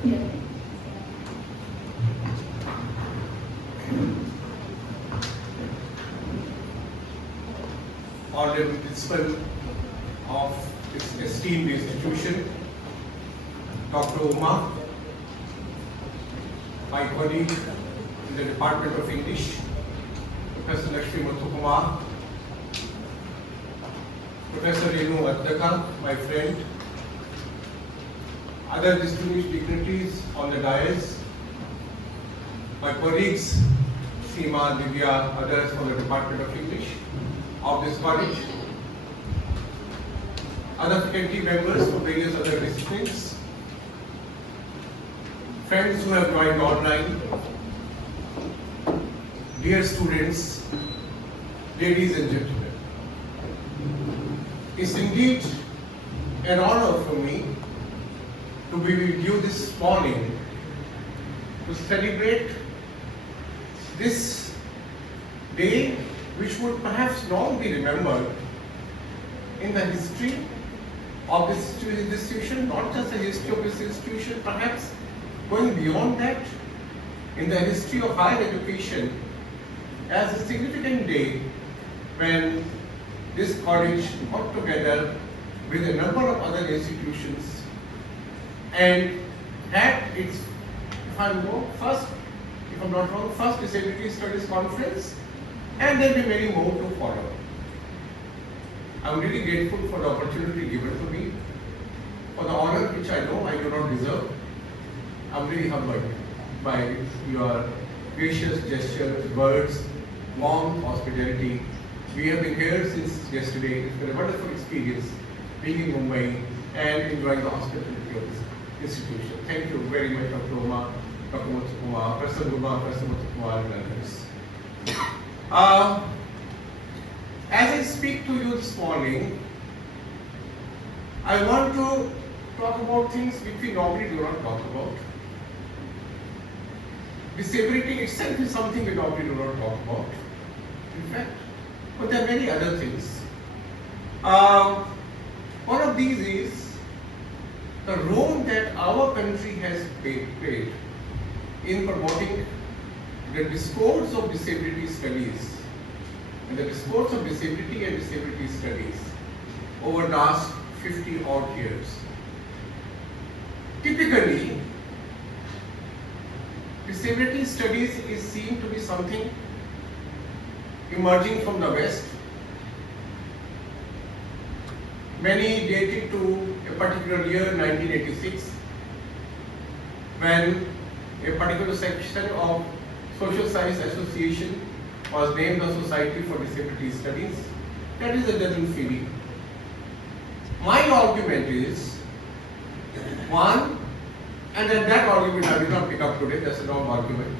Honorable Principal of this esteemed institution, Dr. Uma, my colleague in the Department of English, Professor Lakshmi Muthukumar, Professor Renu Addaka, my friend, other distinguished dignitaries on the dais, my colleagues, Seema, Divya, others from the Department of English of this college, other faculty members from various other disciplines, friends who have joined online, dear students, ladies and gentlemen. It's indeed an honor for me to be with you this morning to celebrate this day, which would perhaps long be remembered in the history of this institution, not just the history of this institution, perhaps going beyond that, in the history of higher education, as a significant day when this college got together with a number of other institutions and had its, if I'm not wrong, first Disability Studies Conference, and there will be many more to follow. I'm really grateful for the opportunity given to me, for the honor which I know I do not deserve. I'm really humbled by your gracious gestures, words, warm hospitality. We have been here since yesterday. It's been a wonderful experience being in Mumbai and enjoying the hospitality of this institution. Thank you very much, Dr. Uma, Dr. Muthukumar, Professor Uma, Professor Muthukumar, and others. As I speak to you this morning, I want to talk about things which we normally do not talk about. Disability itself is something we normally do not talk about, in fact, but there are many other things. One of these is the role that our country has played in promoting the discourse of disability studies and the discourse of disability and disability studies over the last 50 odd years. Typically, disability studies is seen to be something emerging from the West, many dated to a particular year, 1986, when a particular section of Social Science Association was named the Society for Disability Studies. That is a general feeling. My argument is, one, and then that argument I will not pick up today, that's a long argument,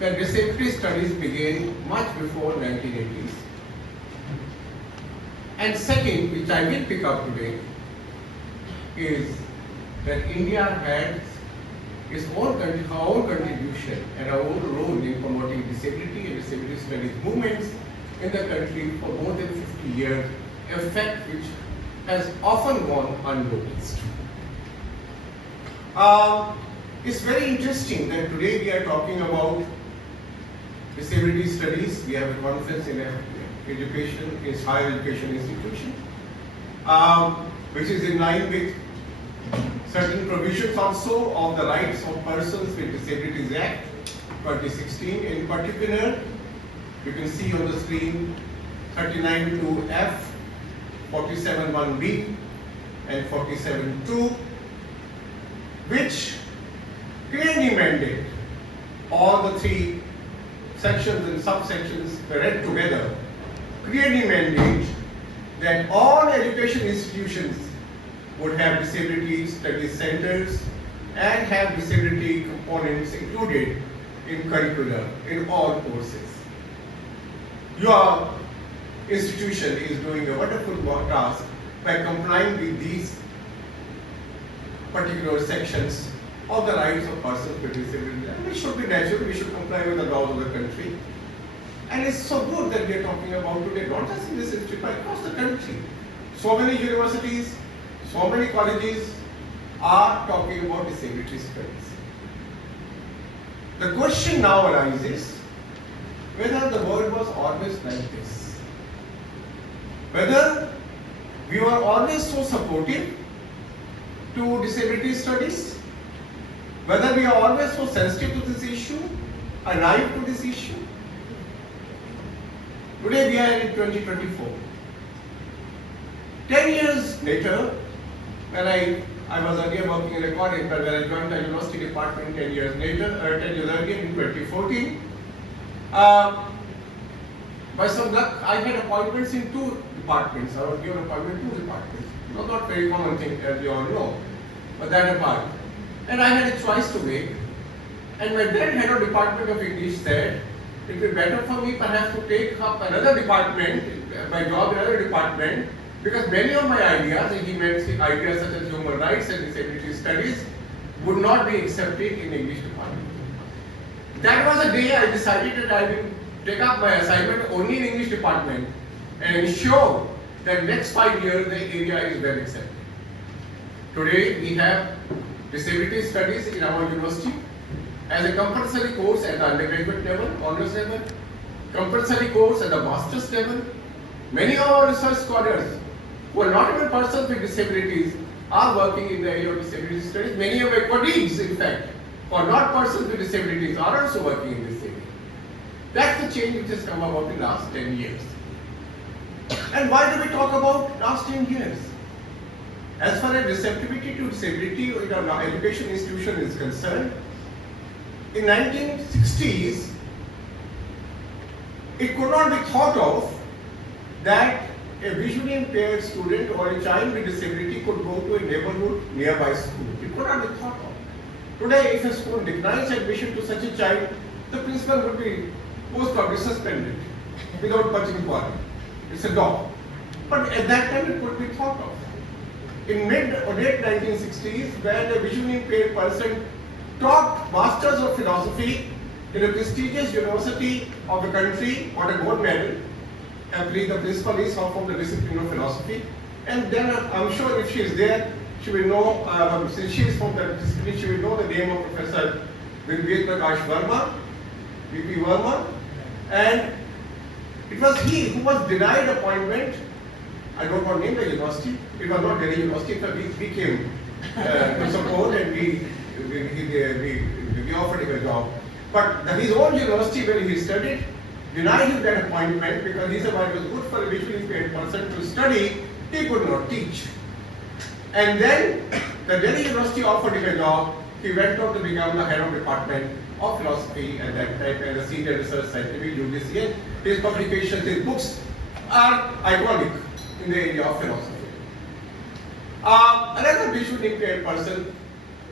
that disability studies began much before 1980s. And second, which I will pick up today, is that India had its own contribution and our own role in promoting disability and disability studies movements in the country for more than 50 years, a fact which has often gone unnoticed. It's very interesting that today we are talking about disability studies. We have a conference in education, is higher education institution, which is in line with certain provisions also of the Rights of Persons with Disabilities Act 2016. In particular, you can see on the screen 39(2)(f), 47(1)(b), and 47(2), which clearly mandate all the three sections and subsections read together, clearly mandate that all education institutions would have disability studies centers and have disability components included in curriculum in all courses. Your institution is doing a wonderful task by complying with these particular sections of the rights of persons with disability. And it should be natural, we should comply with the laws of the country. And it's so good that we are talking about today, not just in this institute, but across the country. So many universities, so many colleges are talking about disability studies. The question now arises whether the world was always like this. Whether we were always so supportive to disability studies, whether we are always so sensitive to this issue, alive to this issue. Today we are in 2024. 10 years later, when I was earlier working in recording, but when I joined the university department 10 years later, 10 years earlier in 2014, by some luck, I had appointments in 2 departments. I was given appointment in 2 departments. Not very common thing, as you all know, but that apart. And I had a choice to make. And my then head of department of English said, it would be better for me perhaps to take up another department, my job in another department, because many of my ideas, and he meant ideas such as human rights and disability studies, would not be accepted in the English department. That was the day I decided that I will take up my assignment only in English department and ensure that next 5 years the area is well accepted. Today we have disability studies in our university as a compulsory course at the undergraduate level, honors level, compulsory course at the master's level. Many of our research scholars who are not even persons with disabilities are working in the area of disability studies. Many of my colleagues, in fact, who are not persons with disabilities are also working in this area. That's the change which has come about in the last 10 years. And why do we talk about last 10 years? As far as receptivity to disability in our education institution is concerned, in 1960s, it could not be thought of that a visually impaired student or a child with disability could go to a neighborhood nearby school. It could not be thought of. Today, if a school declines admission to such a child, the principal would be most probably suspended without much inquiry. It's a law. But at that time, it could be thought of. In mid or late 1960s, when a visually impaired person taught Masters of Philosophy in a prestigious university of the country, got a gold medal. Actually, the principal is from the discipline of philosophy. And then I'm sure if she is there, she will know, since she is from the discipline, she will know the name of Professor Vivek Prakash Verma, VP Verma. And it was he who was denied appointment. I don't want to name the university. It was not Delhi University, but we came to support and we offered him a job. But his own university where he studied denied him that appointment because he said, while it was good for a visually impaired person to study, he could not teach. And then the Delhi University offered him a job. He went on to become the head of department of philosophy at that time and a senior research scientific UGC. And his publications, his books are iconic in the area of philosophy. Another visually impaired person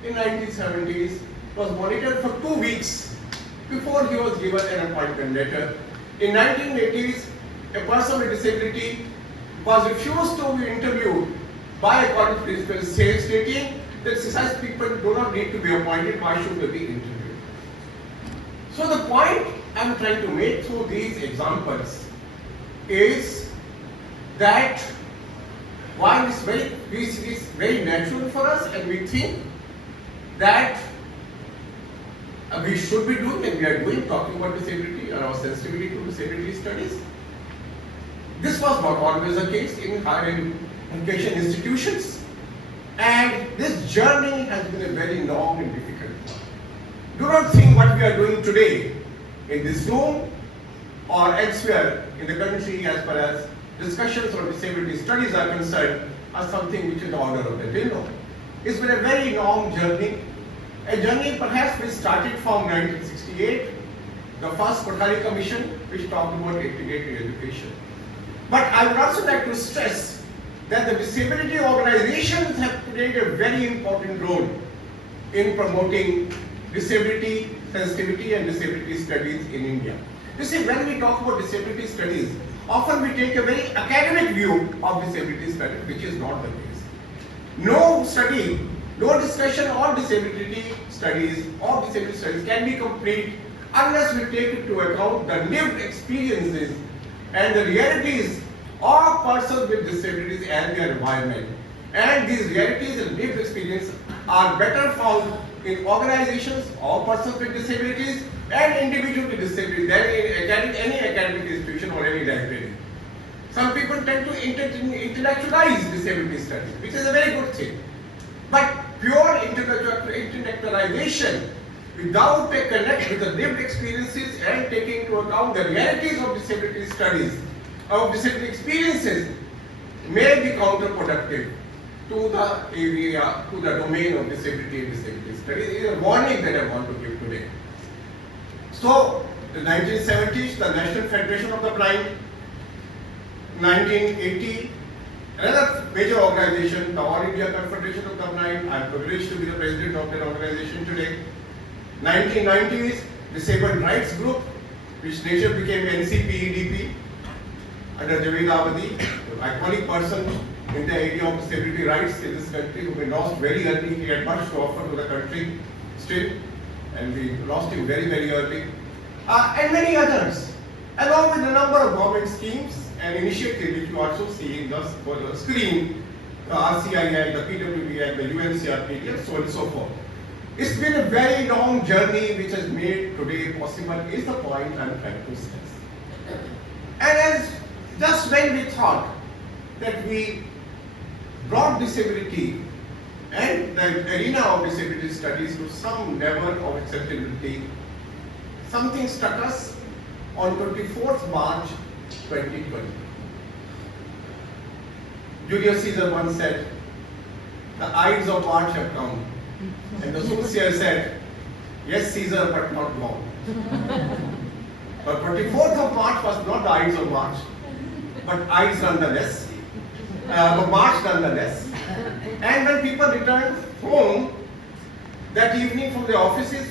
in 1970s was monitored for 2 weeks before he was given an appointment letter. In 1980s, a person with disability was refused to be interviewed by a college principal stating that such people do not need to be appointed, why should they be interviewed? So the point I'm trying to make through these examples is that while it's very natural for us and we think that we should be doing and we are doing, talking about disability and our sensitivity to disability studies. This was not always the case in higher education institutions, and this journey has been a very long and difficult one. Do not think what we are doing today in this room or elsewhere in the country as far as discussions on disability studies are concerned as something which is the order of the day. No. It's been a very long journey. A journey perhaps which started from 1968, the first Kothari Commission, which talked about integrated education. But I would also like to stress that the disability organizations have played a very important role in promoting disability sensitivity and disability studies in India. You see, when we talk about disability studies, often we take a very academic view of disability studies, which is not the case. No study, no discussion on disability studies or disability studies can be complete unless we take into account the lived experiences and the realities of persons with disabilities and their environment. And these realities and lived experience are better found in organizations of persons with disabilities and individuals with disabilities than in any academic institution or any library. Some people tend to intellectualize disability studies, which is a very good thing. But pure intellectualization without a connect with the lived experiences and taking into account the realities of disability studies, of disability experiences, may be counterproductive to the area, to the domain of disability and disability studies. It is a warning that I want to give today. So, the 1970s, the National Federation of the Blind, 1980, another major organization, the All India Confederation of the Blind. I am privileged to be the president of that organization today. 1990s, Disabled Rights Group, which later became NCPEDP under Javed Avadi, an iconic person in the area of disability rights in this country, who we lost very early. He had much to offer to the country still, and we lost him very, very early. And many others, along with a number of government schemes and initiatives which you also see in the screen, the RCII, the PWBI, the UNCRPD, and so on and so forth. It's been a very long journey which has made today possible, is the point I'm trying to stress. And as just when we thought that we brought disability and the arena of disability studies to some level of acceptability, something struck us on 24th March 2020. Julius Caesar once said, "The Ides of March have come." And the soothsayer said, "Yes, Caesar, but not long." But 24th of March was not the Ides of March, but Ides nonetheless, March nonetheless. And when people returned home that evening from their offices,